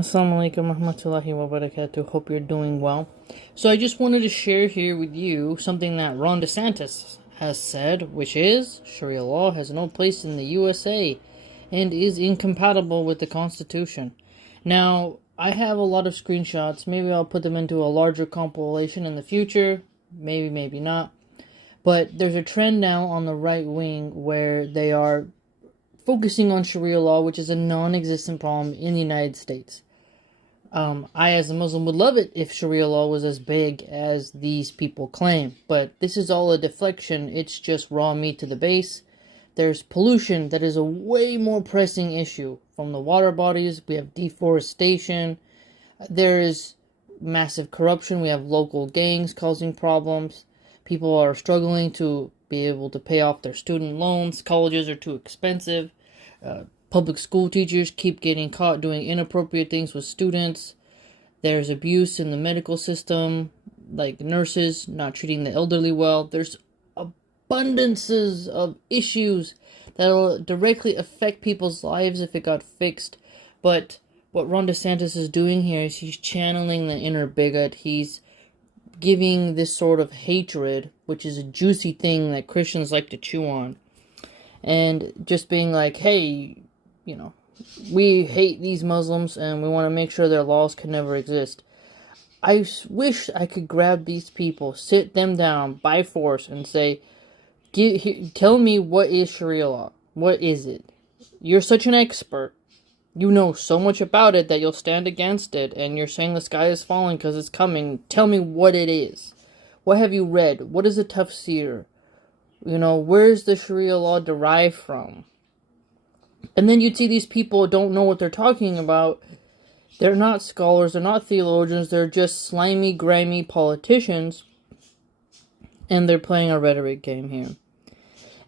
Assalamu alaikum warahmatullahi wabarakatuh. Hope you're doing well. So I just wanted to share here with you something that Ron DeSantis has said, which is Sharia law has no place in the USA and is incompatible with the Constitution. Now, I have a lot of screenshots. Maybe I'll put them into a larger compilation in the future. Maybe, maybe not. But there's a trend now on the right wing where they are focusing on Sharia law, which is a non-existent problem in the United States. I, as a Muslim, would love it if Sharia law was as big as these people claim, but this is all a deflection. It's just raw meat to the base. There's pollution that is a way more pressing issue from the water bodies. We have deforestation. There is massive corruption. We have local gangs causing problems. People are struggling to be able to pay off their student loans. Colleges are too expensive. Public school teachers keep getting caught doing inappropriate things with students. There's abuse in the medical system, like nurses not treating the elderly well. There's abundances of issues that'll directly affect people's lives if it got fixed. But what Ron DeSantis is doing here is he's channeling the inner bigot. He's giving this sort of hatred, which is a juicy thing that Christians like to chew on. And just being like, hey, we hate these Muslims and we want to make sure their laws can never exist. I wish I could grab these people, sit them down by force and say, tell me what is Sharia law? What is it? You're such an expert. You know so much about it that you'll stand against it, and you're saying the sky is falling because it's coming. Tell me what it is. What have you read? What is a tafsir? Where is the Sharia law derived from? And then you'd see these people don't know what they're talking about. They're not scholars, they're not theologians, they're just slimy, grimy politicians. And they're playing a rhetoric game here.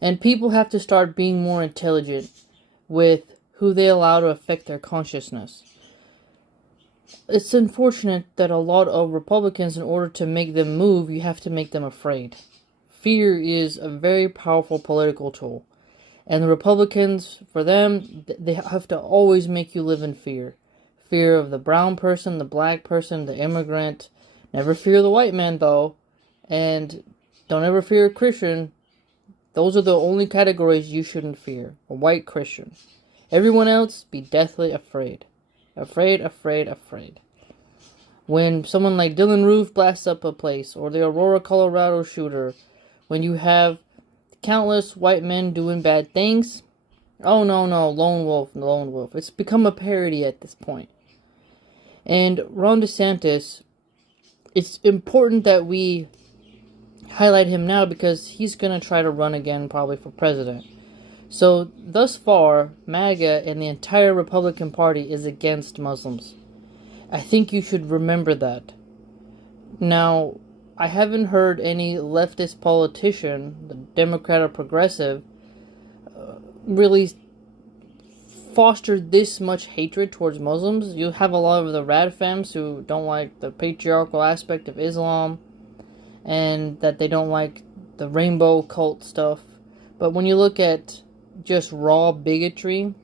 And people have to start being more intelligent with who they allow to affect their consciousness. It's unfortunate that a lot of Republicans, in order to make them move, you have to make them afraid. Fear is a very powerful political tool. And the Republicans, for them, they have to always make you live in fear. Fear of the brown person, the black person, the immigrant. Never fear the white man, though. And don't ever fear a Christian. Those are the only categories you shouldn't fear. A white Christian. Everyone else, be deathly afraid. Afraid, afraid, afraid. When someone like Dylan Roof blasts up a place, or the Aurora, Colorado shooter, when you have countless white men doing bad things, oh no, lone wolf, lone wolf. It's become a parody at this point. And Ron DeSantis, it's important that we highlight him now because he's going to try to run again probably for president. So, thus far, MAGA and the entire Republican Party is against Muslims. I think you should remember that. Now, I haven't heard any leftist politician, the Democrat or progressive, really foster this much hatred towards Muslims. You have a lot of the radfems who don't like the patriarchal aspect of Islam, and that they don't like the rainbow cult stuff. But when you look at just raw bigotry,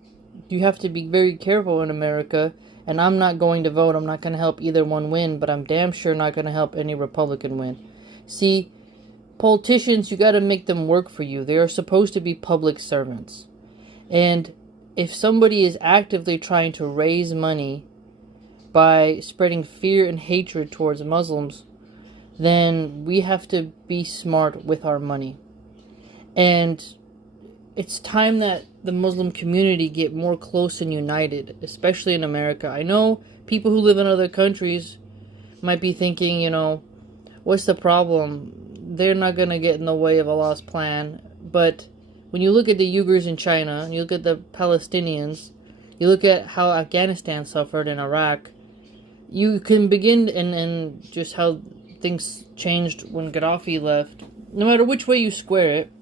you have to be very careful in America. And I'm not going to vote. I'm not going to help either one win, but I'm damn sure not going to help any Republican win. See, politicians, you got to make them work for you. They are supposed to be public servants. And if somebody is actively trying to raise money by spreading fear and hatred towards Muslims, then we have to be smart with our money. And it's time that the Muslim community get more close and united, especially in America. I know people who live in other countries might be thinking, what's the problem? They're not going to get in the way of Allah's plan. But when you look at the Uyghurs in China, and you look at the Palestinians, you look at how Afghanistan suffered in Iraq, you can begin and just how things changed when Gaddafi left. No matter which way you square it,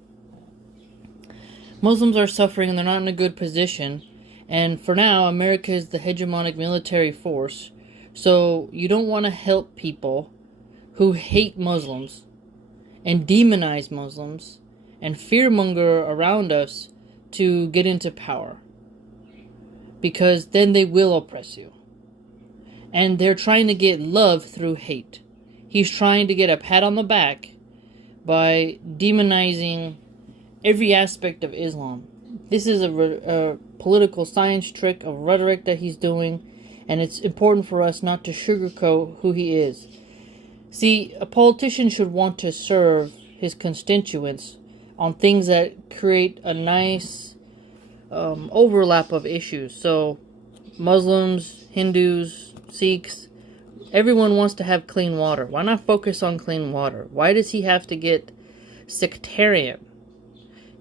Muslims are suffering and they're not in a good position. And for now, America is the hegemonic military force. So you don't want to help people who hate Muslims and demonize Muslims and fearmonger around us to get into power. Because then they will oppress you. And they're trying to get love through hate. He's trying to get a pat on the back by demonizing every aspect of Islam. This is a political science trick of rhetoric that he's doing, and it's important for us not to sugarcoat who he is. See, a politician should want to serve his constituents on things that create a nice overlap of issues. So, Muslims, Hindus, Sikhs, everyone wants to have clean water. Why not focus on clean water? Why does he have to get sectarian?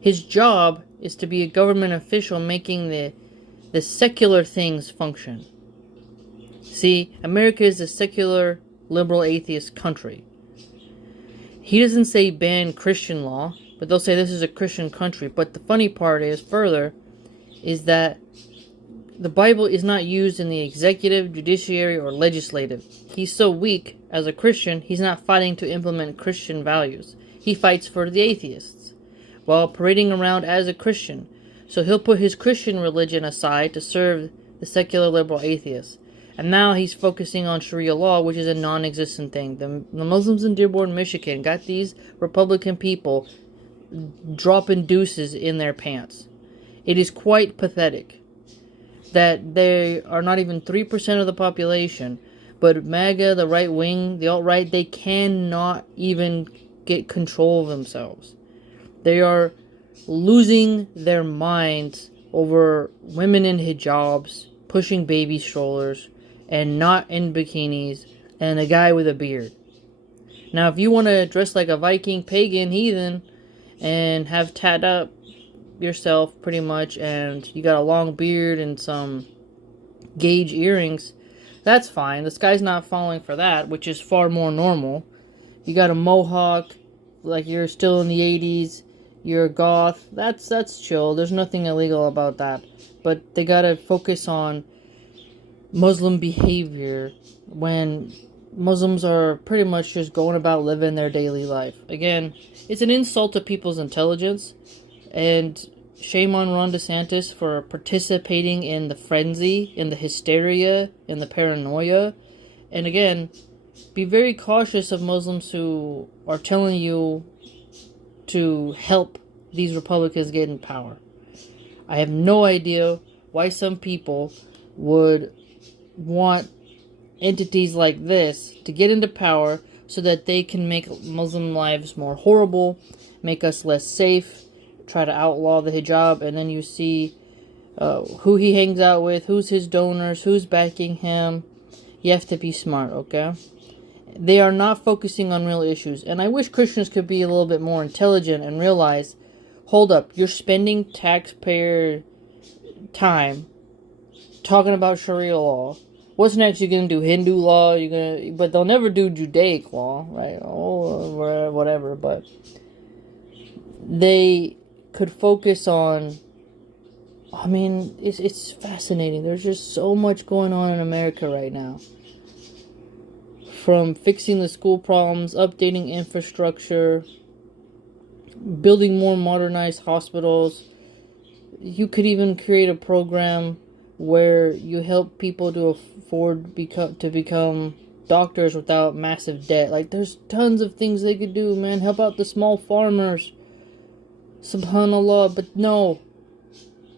His job is to be a government official making the secular things function. See, America is a secular, liberal, atheist country. He doesn't say ban Christian law, but they'll say this is a Christian country. But the funny part is, further, is that the Bible is not used in the executive, judiciary, or legislative. He's so weak, as a Christian, he's not fighting to implement Christian values. He fights for the atheists, while parading around as a Christian. So he'll put his Christian religion aside to serve the secular liberal atheists. And now he's focusing on Sharia law, which is a non-existent thing. The Muslims in Dearborn, Michigan got these Republican people dropping deuces in their pants. It is quite pathetic that they are not even 3% of the population, but MAGA, the right wing, the alt-right, they cannot even get control of themselves. They are losing their minds over women in hijabs, pushing baby strollers, and not in bikinis, and a guy with a beard. Now, if you want to dress like a Viking, pagan, heathen, and have tat up yourself pretty much, and you got a long beard and some gauge earrings, that's fine. The sky's not falling for that, which is far more normal. You got a mohawk, like you're still in the 80s, you're a goth, that's chill. There's nothing illegal about that. But they gotta focus on Muslim behavior when Muslims are pretty much just going about living their daily life. Again, it's an insult to people's intelligence, and shame on Ron DeSantis for participating in the frenzy, in the hysteria, in the paranoia. And again, be very cautious of Muslims who are telling you to help these Republicans get in power. I have no idea why some people would want entities like this to get into power so that they can make Muslim lives more horrible, make us less safe, try to outlaw the hijab, and then you see who he hangs out with, who's his donors, who's backing him. You have to be smart, okay? They are not focusing on real issues, and I wish Christians could be a little bit more intelligent and realize, hold up, you're spending taxpayer time talking about Sharia law. What's next? You're gonna do Hindu law. But they'll never do Judaic law, right? Oh, whatever. But they could focus on. I mean, it's fascinating. There's just so much going on in America right now. From fixing the school problems, updating infrastructure, building more modernized hospitals. You could even create a program where you help people to afford to become doctors without massive debt. Like, there's tons of things they could do, man. Help out the small farmers. Subhanallah. But no,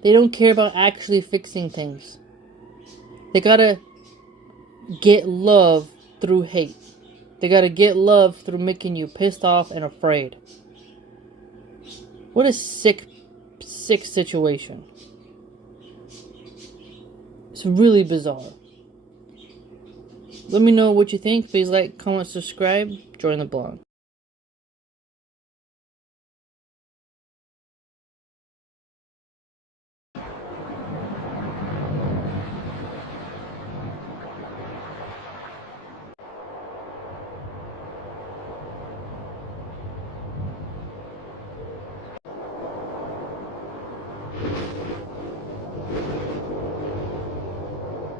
they don't care about actually fixing things. They gotta get love through hate. They gotta get love through making you pissed off and afraid. What a sick situation. It's really bizarre. Let me know what you think. Please like, comment, subscribe, join the blog.